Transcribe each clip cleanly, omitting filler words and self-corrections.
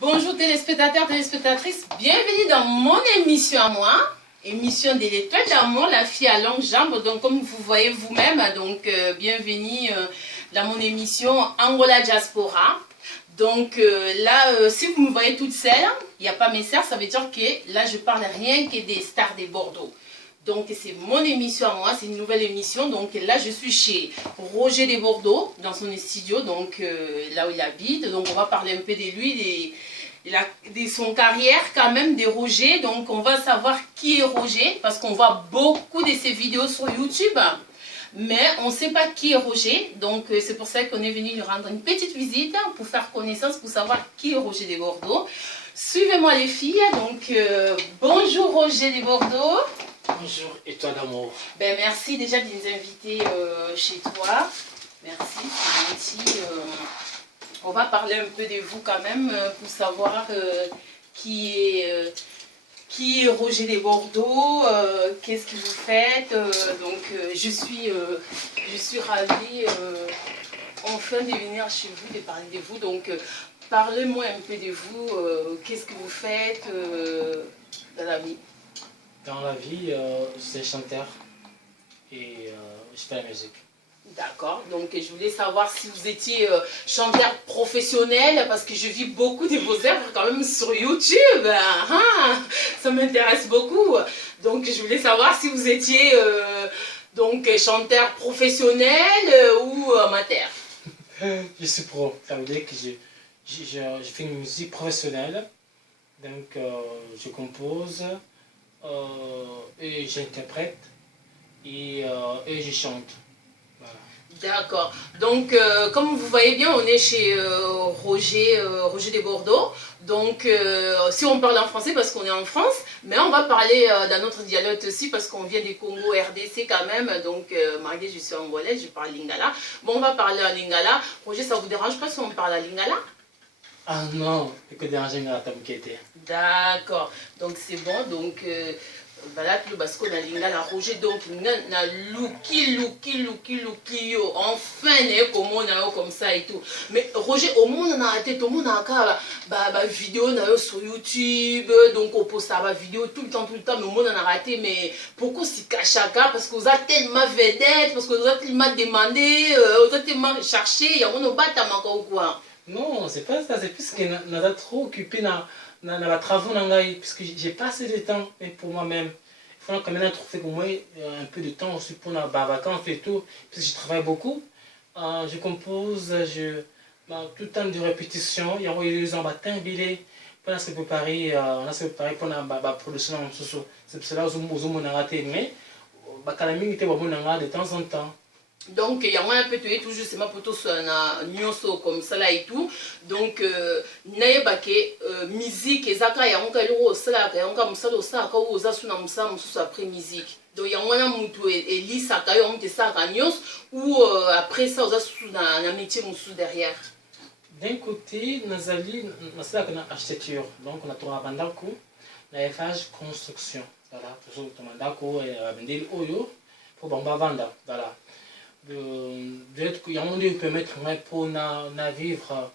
Bonjour téléspectateurs, téléspectatrices, bienvenue dans mon émission à moi, émission de l'étoile d'amour, la fille à longue jambe. Donc comme vous voyez vous-même, donc bienvenue dans mon émission Angola Diaspora. Donc là, si vous me voyez toute seule, il n'y a pas mes sœurs, ça veut dire que là je parle rien que des stars de Bordeaux. Donc c'est mon émission à moi, c'est une nouvelle émission. Donc là je suis chez Roger de Bordeaux, dans son studio, donc là où il habite. Donc on va parler un peu de lui, de son carrière quand même, de Roger. Donc on va savoir qui est Roger, parce qu'on voit beaucoup de ses vidéos sur YouTube. Mais on ne sait pas qui est Roger, donc c'est pour ça qu'on est venu lui rendre une petite visite pour faire connaissance, pour savoir qui est Roger de Bordeaux. Suivez-moi les filles, donc bonjour Roger de Bordeaux. Bonjour, et toi d'amour. Ben, merci déjà de nous inviter chez toi. Merci, c'est gentil. On va parler un peu de vous quand même pour savoir qui est Roger de Bordeaux, qu'est-ce que vous faites. Donc je suis ravie enfin de venir chez vous, de parler de vous. Donc parlez-moi un peu de vous, qu'est-ce que vous faites dans la vie. Dans la vie, je suis chanteur et je fais la musique. D'accord, donc je voulais savoir si vous étiez chanteur professionnel, parce que je vis beaucoup de vos œuvres quand même sur YouTube. Ça m'intéresse beaucoup. Donc je voulais savoir si vous étiez donc chanteur professionnel ou amateur. Je suis pro, ça veut dire que je fais une musique professionnelle. Donc je compose et j'interprète et je chante. Voilà. D'accord. Donc, comme vous voyez bien, on est chez Roger de Bordeaux. Donc, si on parle en français, parce qu'on est en France, mais on va parler dans notre dialecte aussi, parce qu'on vient du Congo, RDC quand même. Donc, malgré je suis angolaise, je parle lingala. Bon, on va parler en lingala. Roger, ça vous dérange pas si on parle en lingala? Ah non, que déranger la tamquette. D'accord. Donc, c'est bon. Donc, voilà, parce qu'on a lingala Roger, donc na luki yo, enfin comment on a comme ça et tout. Mais Roger, au monde on a arrêté, tout le monde a bah vidéo sur YouTube, donc on poste la vidéo tout le temps, mais au monde on a arrêté. Mais pourquoi si cachaka? Parce que vous êtes tellement vedette, parce que vous êtes tellement demandé, vous êtes tellement cherché, il y a un bata ou quoi? Non, c'est pas ça, c'est plus que nous sommes trop occupés dans les travaux, parce que j'ai pas assez de temps pour moi-même. Il faut quand même trouver pour moi un peu de temps aussi pour les vacances et tout, parce que je travaille beaucoup. Je compose, tout le temps de répétition, il y a eu un matin billet pour se préparer pour la production. C'est pour cela que je me raté, mais de temps en temps. Donc, il y a un peu tout justement pour tout ça, comme ça là et tout. Donc, musique, et ça, il y a un peu ça, il y a un peu ça, après musique. Donc, il y a un peu et lisa, il y a un peu ça, ou après ça, on a un métier derrière. D'un côté, nous avons l'architecture, donc on a tourné à Bandako, la FH construction. Voilà, pour ça, on a vendu l'oyo pour Bamba, voilà. Il y a un monde qui permet pour vivre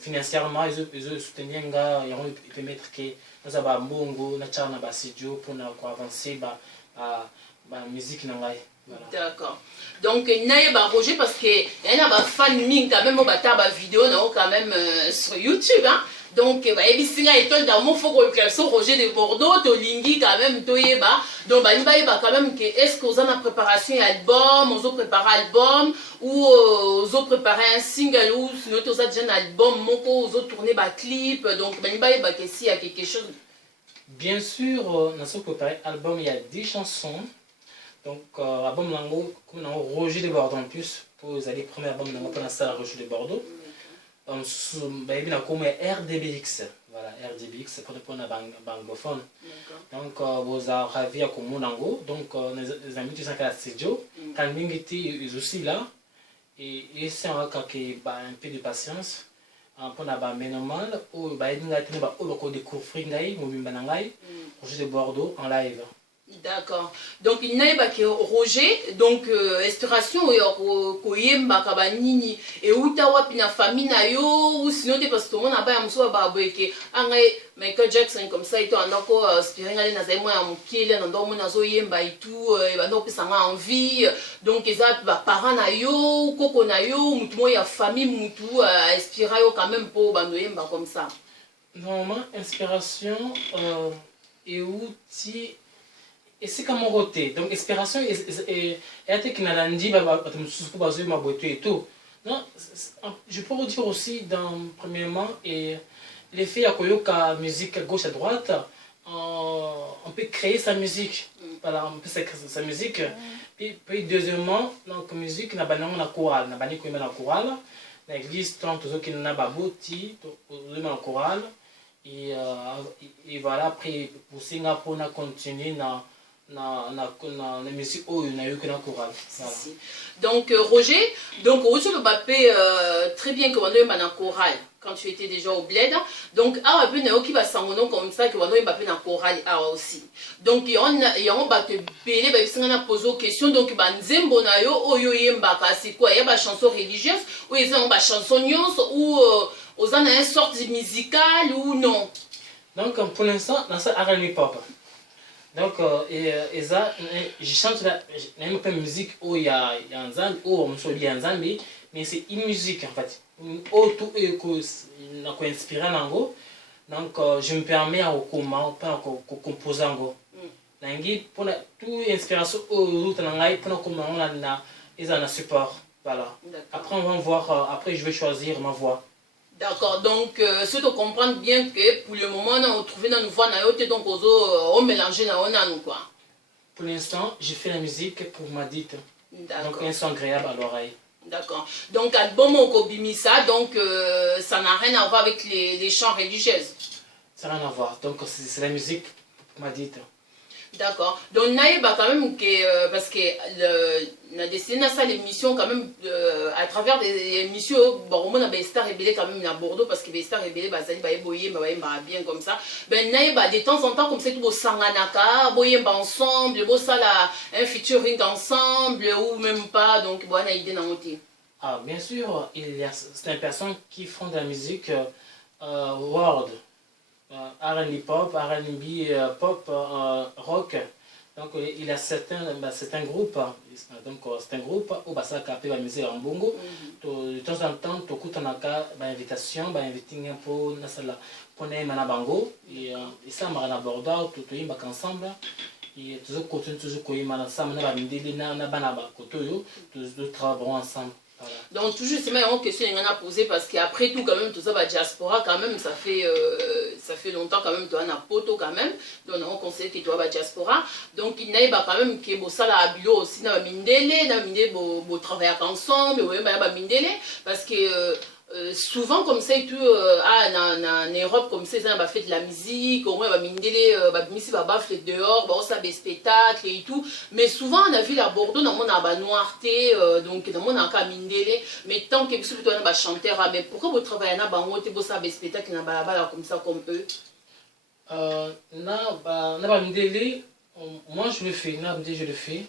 financièrement, ils soutenir, il y a un qui permet que nous avons un bongo, nous avons un studio pour avancer la musique. D'accord. Donc, il y a Roger parce qu'il y a des fans quand même qui vidéo quand même sur YouTube. Donc, il y a des étoiles d'amour, il faut que Roger de Bordeaux, Tolingi quand même, Toyeba. Donc, il y a quand même que est-ce que vous avez préparé un album, vous avez préparé un album, ou vous avez préparé un single, ou sinon vous avez déjà un album, vous avez tourné un clip. Donc, il y a quelque chose. Bien sûr, nous avons préparé un album, il y a 10 chansons. Donc, l'album comme Roger de Bordeaux en plus, pour les premiers albums pour l'instant Roger de Bordeaux. Il y a comme RDBX, voilà, RDBX pour le anglophone. Donc, vous avez ravi à comme donc les amis qui sont à la studio, quand ils aussi là, et c'est un peu de patience pour la ménomane, ou ils vont découvrir Roger de Bordeaux en live. D'accord. Donc il n'y a pas que Roger, donc inspiration koyemba kabanini et utawa pina famille na yo ou sinon te parce que on a pas amso ba boyeke angai Michael Jackson comme ça ito andako inspiré ngale na zaimo ya mukile na ndo mona zo yemba et tout ba ndo pesa nga envie donc eza ba parents na yo koko na yo mutu mo ya famille mutu inspira yo quand même pour ba no yemba comme ça. Normalement inspiration et outil. Et c'est comme roté. Donc, inspiration et qui n'a dit, et tout. Non, je peux vous dire aussi, premièrement, l'effet à Koyoka, musique à gauche à droite, on peut créer sa musique. Voilà, on peut créer sa musique. Puis, deuxièmement, donc, musique, n'a pas la chorale. N'a pas la chorale. L'église, tant que nous n'a pas bouti, la chorale. Et voilà, après, pour Singapour, on a continué na musique où il y a eu que la chorale. Donc Roger, donc Roger le Bappé très bien que on a na chorale quand tu étais déjà au bled. Donc ah ben qui va s'envoler comme ça que on a Bappé na chorale aussi. Donc il y a on va te belé ba singa poser aux questions donc ba nzembo na yo oyo yemba ka c'est quoi? Il y a ba chanson religieuse ou ils ont ba chanson nyonso ou aux en une sorte musicale ou non? Donc pour l'instant dans ça R&B pop. Donc, je chante la musique où il y a un zambi, où on y a un zambi, mais c'est une musique en fait. Tout est inspiré en ango. Donc, je me permets à composer en ango. Pour toute inspiration, pour un support. Voilà. Après, on va voir, après, je vais choisir ma voix. D'accord, donc ceux qui comprennent bien que pour le moment, on a trouvé une voix, donc on mélange quoi. Pour l'instant, je fais la musique pour ma dite. Donc un son agréable à l'oreille. D'accord. Donc album Okobimisa, donc ça n'a rien à voir avec les chants religieux. Ça n'a rien à voir. Donc c'est la musique pour ma dite. D'accord. Donc naïba quand même que parce que la destinée ça l'émission quand même à travers des émissions bon on a des stars rebelles quand même à Bordeaux parce que les stars rebelles bazali ba boyer ba bien comme ça ben naïba de temps en temps comme c'est tout au sanganaka boyer ensemble beau ça là un featuring ensemble ou même pas donc bon on a idée dans monter. Ah bien sûr il y a certaines personnes qui font de la musique world. R&B pop, R&B pop, rock. Donc il y a certains groupes, donc c'est un groupe où ça capte la musique en bongo. De temps en temps, tu écoutes une invitation, inviter pour nasala pour ne mana bango et ça marana Bordeaux, tout y mbaka ensemble. Et toujours continuer toujours koyi mana ça mana mindeli na bana ba kotoyo, toujours travaillons ensemble. Voilà. Donc toujours c'est une question qu'on a posée parce qu'après tout quand même tout ça va diaspora quand même ça fait longtemps quand même tu as un poto quand même donc on conseille que tu as diaspora donc il n'y a quand même que bon ça la bio aussi na mindele bo travailler ensemble ouais ba mindele parce que souvent comme ça et tout en Europe comme ça ils ont fait de la musique au moins ba mindele ba misi ba bafle dehors ba ça des spectacles et tout mais souvent on a vu la Bordeaux dans mon aba noirté donc dans mon aka mindele mais tant que vous plutôt ba chanteur mais pourquoi vous travaillez na bango te bo ça des spectacles na balabala comme ça comme eux na ba mindele moi je le fais na je le fais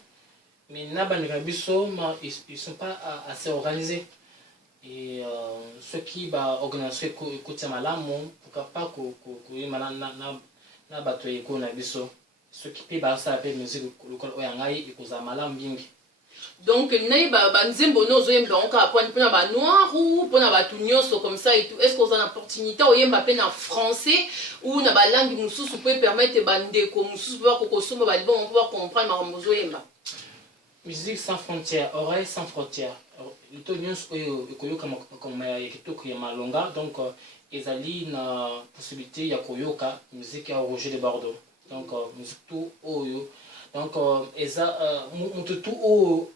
mais na ba biso ils sont pas assez organisés. Et ceux qui organisent écoutent malamu pourquoi pas que na bato eko na biso ceux qui peuvent ça appelle musique local oyangai ikoza malamu bingi donc nayi ba nzembo no zoyemba onka pona ba noir ou pona ba tunyoso comme ça et tout est-ce qu'on a une opportunité oyemba pe na français ou na ba langue mususu peut permettre ba ndeko mususu pouvoir kokosoma ba libon pouvoir comprendre makambo zoyemba musique sans frontières oreille sans frontières le nyonso oyo ekoyoka comme ya kitoko ya malonga donc ezali na possibilité ya koyoka musique ya Roger de Bordeaux donc musique tout oyo donc eza mutu tout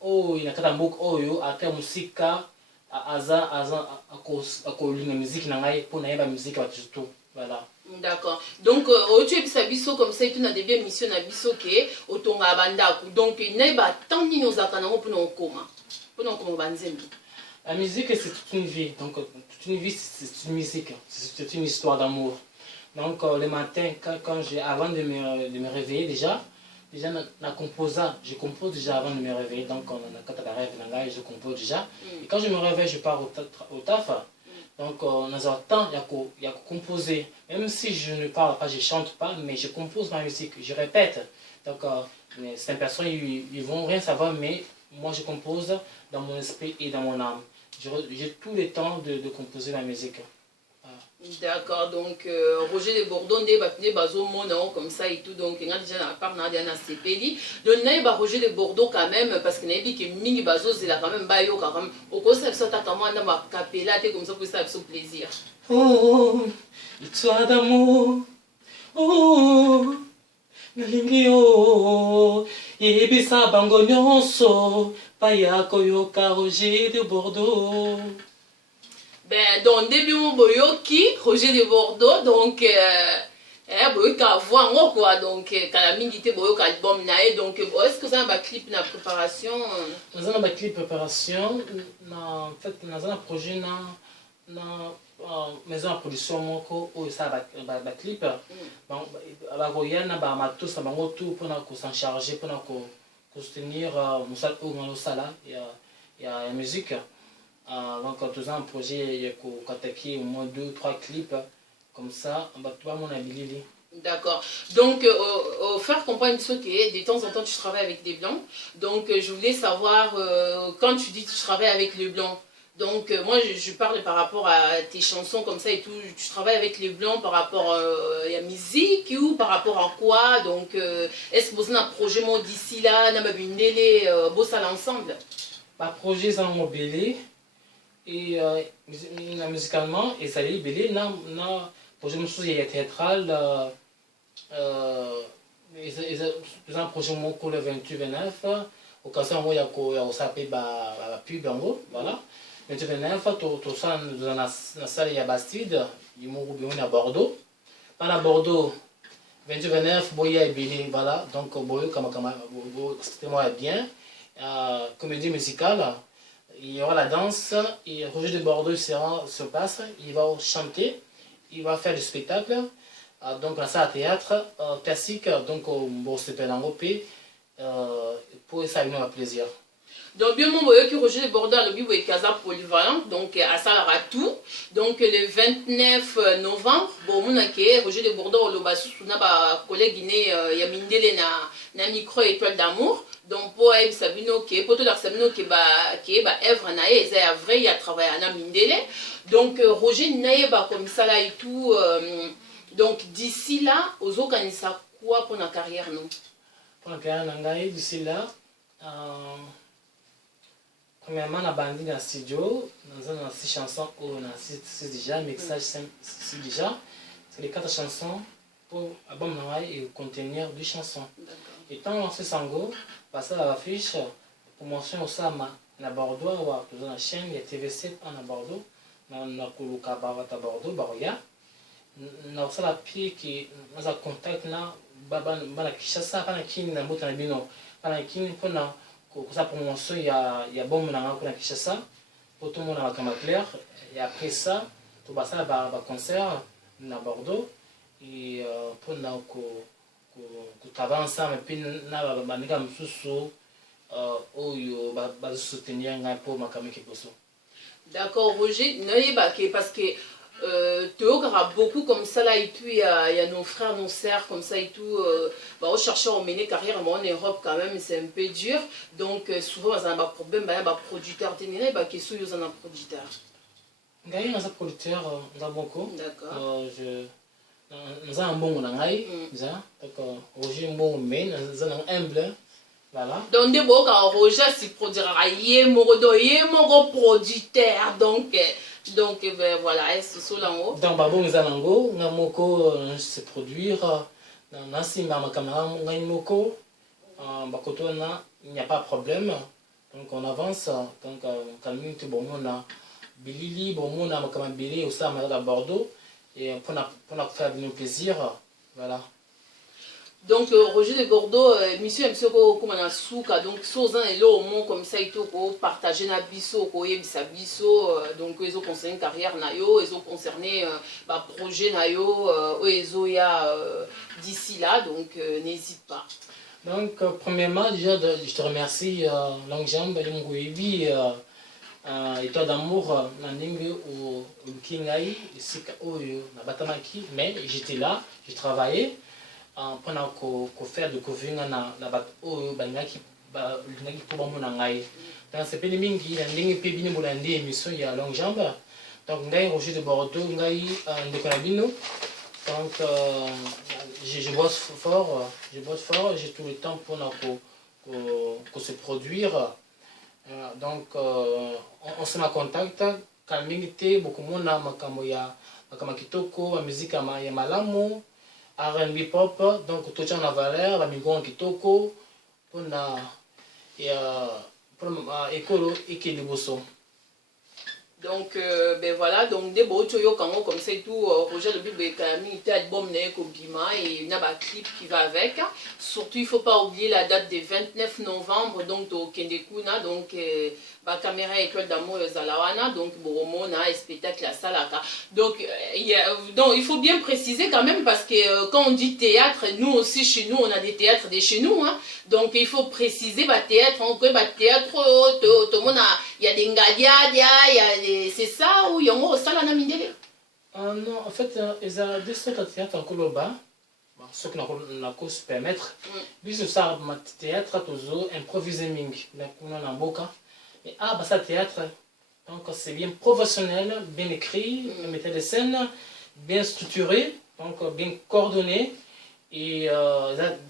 oyo inakata mboka oyo ata musika aza akolinga musique na ngai pour nayeba musique ya tout voilà. D'accord. Donc, tu es biso comme ça, tu as des bien missions à biso que otonga banda. Donc, il n'y a pas tant de nos akanamo pour nous coma. Pour nous comme banzembi. La musique c'est toute une vie. Donc, toute une vie c'est une musique. C'est une histoire d'amour. Donc, le matin, avant de me réveiller déjà, déjà na composa, je compose déjà avant de me réveiller, donc quand on a rêve je compose déjà. Et quand je me réveille, je pars au taf. Donc on a le temps, il y a composer. Même si je ne parle pas, je chante pas, mais je compose ma musique, je répète. Donc certaines personnes, ils vont rien savoir, mais moi je compose dans mon esprit et dans mon âme. J'ai tout le temps de composer ma musique. D'accord, donc Roger de Bordeaux, on bazo mono comme ça et tout, donc il y a déjà la part n'a déjà CPD. Donc il y a Roger de Bordeaux quand même parce qu'il y a dit que mini bazo c'est là quand même bayo quand même. Au cause ça ça comment on a capella comme ça pour ça avec plaisir. Oh, l'histoire d'amour. Oh, nalingi oh, yebisa bango nyonso, paya koyoka Roger de Bordeaux. Ben, donc, début, mon boyoki, Roger de Bordeaux, donc, boyoka voix, quoi, donc, quand la minute boyoka album, donc, est-ce que ça a un clip, la préparation? Dans un clip préparation, en fait, dans un projet, maison de production, moko, ou ça, un clip, bah, matos, ça, bango tout pour s'en charger, pour soutenir, Moussa Ougano Sala, il y a la musique. Donc, tout un projet, il y a au moins 2 ou 3 clips, comme ça, on va tout mon habilité. D'accord. Donc, faire comprendre ce qui est, de temps en temps, tu travailles avec des blancs. Donc, je voulais savoir, quand tu dis que tu travailles avec les blancs, donc, moi, je parle par rapport à tes chansons comme ça et tout. Tu travailles avec les blancs par rapport à la musique ou par rapport à quoi? Donc, est-ce que vous avez un projet d'ici là, n'a pas une délai, bossa l'ensemble? Pas projet sans mobilé. Et musicalement, et ça est belé, projet il y a théâtral, un projet mon le 28-29, occasion où il y a sapé la pub en gros, voilà. 28-29, tout ça dans la salle il y a Bastide, il m'a à Bordeaux. À Bordeaux, 28-29, il y a belé, voilà, donc c'était moi bien, comédie musicale. Il y aura la danse, et Roger de Bordeaux sera sur place, il va chanter, il va faire du spectacle, donc la salle à théâtre classique, donc bon, c'est un engopé, pour ça il nous a plaisir. Donc, bien, mon voyage que Roger de Bordeaux a le bibo et Casa polyvalent, donc à Salara tout. Donc, le 29 novembre, bon, mon aké, Roger de Bordeaux, le bassou, n'a collègue guiné, Yamindele na micro étoile d'amour. Donc, pour elle, Sabino, qui est pour tout leur Sabino, qui est Evre Nae, ils ont vrai, il a travaillé à Namindele. Donc, Roger Nae, comme ça là et tout. Donc, d'ici là, aux autres, il ça quoi pour la carrière, non? Pour la carrière, d'ici là, premièrement, on a bandé dans le studio, dans un 6 chansons, on a 6 déjà, mixage 6 déjà. C'est les 4 chansons pour album et contenir 2 chansons. Et tant on fait sango, passer à l'affiche, promotion au Sama, à Bordeaux, ou dans la chaîne, il y a TV7 en Bordeaux, on a Kuluka Barat à Bordeaux, Baroya. On a la pied qui nous a contacté là, Bana Kishasa, Bana Kin, Namoutan Bino, Bana Kin, pour sa promotion, il y a bon mon pour Kishasa, pour tout le monde à la Camargue, et après ça, tout ça, un concert à Bordeaux, et pour nous, travailler ensemble, et puis nous avons soutenir pour ma caméra. D'accord, Roger, parce que Théo aura beaucoup comme ça là et tout, il y a nos frères, nos sœurs comme ça et tout, on cherche à mener carrière, mais en Europe quand même c'est un peu dur, donc souvent on a un problème, il y a un producteur, il y a un producteur. Il y a un producteur, on a beaucoup. D'accord. Nous avons un bon Roger est bon, mais nous avons un humble. Voilà. Donc, Roger si produira, il est mon producteur, donc ben, voilà, c'est ça là haut. Donc, Babo Mizanango, Namoko se produire, Nansi Mama Kamara, Moko, Bakotona, il n'y a pas de problème. Donc, on avance. Donc, Kalmin, bon, on a Billy, bon, on a Makama Billy au Sam à Bordeaux. Et pour faire du plaisir, voilà. Donc, Roger de Bordeaux, monsieur comme on a souka, donc, souvent, et là, au moins, comme ça, il faut partager na biso, donc, ils ont concerné une carrière, ils ont concerné un projet, ils ont d'ici là, donc, n'hésite pas. Donc, premièrement, déjà, je te remercie, Longue Jambe, Lingouibi, et toi d'amour, Nandingue ou Kingai, Nabatamaki, mais j'étais là, j'ai travaillé pendant qu'on fait de Kovinga na bat Bangaki, pour mon angai. Dans ce pays, il y a une pébine pour l'année émission, il y a Longue Jambe. Donc, Ngai, Roger de Bordeaux, Ngai, Ndekonabino. Donc, je bosse fort, j'ai tout le temps pour se produire. Donc, on se met en contact. Quand il beaucoup de monde a kitoko, la musique ya malamu, R&B pop, donc tout ça en valeur, la migo en kitoko, pour écolo et qui bosso. Donc, ben voilà, donc des beaux tuyaux comme ça et tout, Roger de Bible a mis un album au Bima et il y a un clip qui va avec. Surtout, il ne faut pas oublier la date du 29 novembre, donc au Kendekuna, donc la caméra école d'amour Zalawana, donc Boromona et spectacle à Salaka. Donc, il faut bien préciser quand même parce que quand on dit théâtre, nous aussi chez nous, on a des théâtres de chez nous. Hein, donc, il faut préciser, théâtre, tout le monde a, il y a des ngadiadia, c'est ça ou il y a un salle en amindele? Non, en fait, ils ont des sortes de théâtre en Koloba, ce qui n'a pas se permettre. Puisque ça, le théâtre, toujours improvisé ming, dans boca. Et ça théâtre, donc c'est bien professionnel, bien écrit, metteur de scène, bien structuré, donc bien coordonné. Et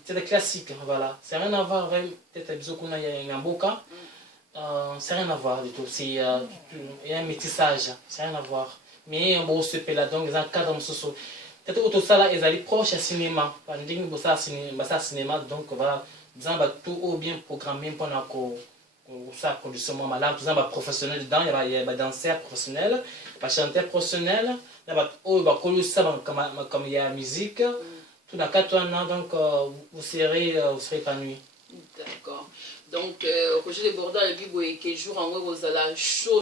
c'est des classiques, voilà. C'est rien à voir avec peut-être ce qu'on a en boca. C'est rien à voir du tout. Il y a un métissage, c'est rien à voir. Mais bon, ce pays là, donc ils ont un cadre social. Peut-être que tout ça là, ils allaient proche du cinéma. Parce que cinéma, donc voilà, ils ont tout bien programmé pendant que ça production malade, tout ça professionnel dedans, il y a des danseurs professionnels, des chanteurs professionnels, il y a ça comme il y a la musique. Tout dans 4 ans, donc vous serez épanoui. D'accord. Donc, Roger de Bordeaux, le Bibo et qui joue en haut aux chaud.